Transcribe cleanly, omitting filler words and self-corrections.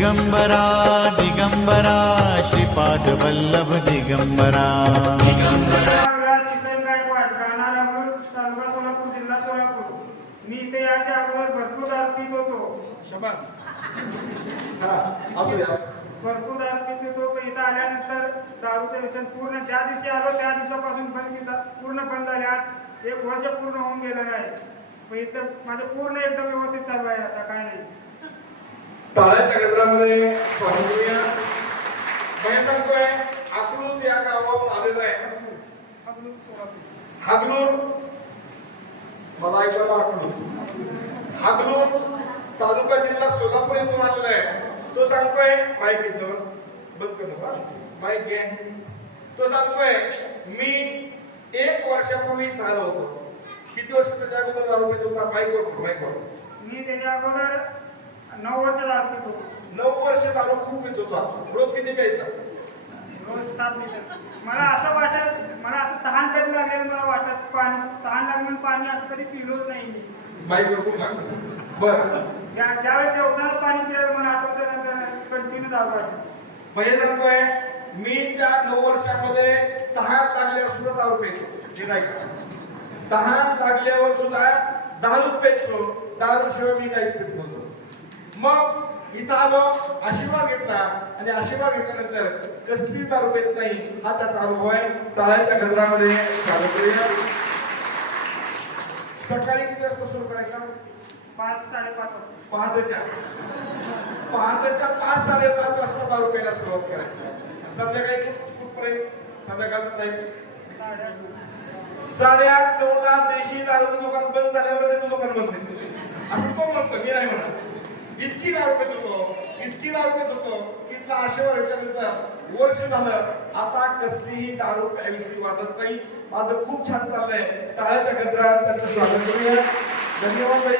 दिगंबरा दिगंबरा श्रीपाद वल्लभ दिगंबरा मी इथे याच्या अगोदर भरपूर दारू पित होतो. भरपूर दारू पित होतो. पण इथं आल्यानंतर दारूचं व्यसन पूर्ण ज्या दिवशी आलो त्या दिवसापासून पूर्ण बंद झाले. आज 1 वर्ष पूर्ण होऊन गेलं नाही. पण इथं माझं पूर्ण एकदम व्यवस्थित चालू आहे. आता काय नाही. टाळ्याच्या गजरामध्ये सांगतोय अकलूज या गावावरून आलेलो आहे. हागलूर मला ऐकायला हागलूर तालुका जिल्हा सोलापूर येथून आलेला आहे. तो सांगतोय माईक इथं बंद करू माईक घे. तो सांगतोय मी 1 वर्षापूर्वी इथं आलो होतो. किती वर्ष त्याच्या अगोदर दारू पित होता? माईकवर मी त्याच्या अगोदर 9 वर्ष दारू पित होतो. 9 वर्ष दारू खूप पित होता. रोज किती प्यायचा? रोज 7 लिटर. मला असं तहान कधी लागलेलं मला वाटत. तहान लागलं पाणी असं कधी पिलोच नाही मी. माईकवर खूप सांगतो. बरं ज्यावेळेस जेवताना पाणी पिल्यावर मला आठवतं कंटिन्यू दारू आहे. म्हणजे सांगतोय मी त्या 9 वर्षामध्ये तहान लागल्यावर सुद्धा दारू प्यायचो. हे नाही का? तहान लागल्यावर सुद्धा दारूच प्यायचो. दारू शिवाय मी काही पित नव्हतो. मग इथं आलो, आशीर्वाद घेतला आणि आशीर्वाद घेतल्यानंतर कसली दारू पेत नाही हा त्याचा अनुभव आहे. टाळ्याच्या गजरामध्ये स्वागत करूया. सकाळी किती वाजता सुरू करायचा? 5-5:30 पहाटेच्या 5-5:30 वाजता दारू प्यायला सुरुवात करायची. संध्याकाळी कुठपर्यंत? संध्याकाळचा टाईम 8:30-9 ला देशी दारूचं दुकान बंद झाल्यावर त्याचं दुकान बंद व्हायचं असं तो म्हणतो. मी नाही म्हणत. इतकी दारू पेत होतो इथला आशीर्वाद घेतल्यानंतर वर्ष झालं आता कसलीही दारू प्यावीशी वाटत नाही. माझं खूप छान चाललंय. टाळ्याच्या गजरात त्यांचं स्वागत करूया. धन्यवाद.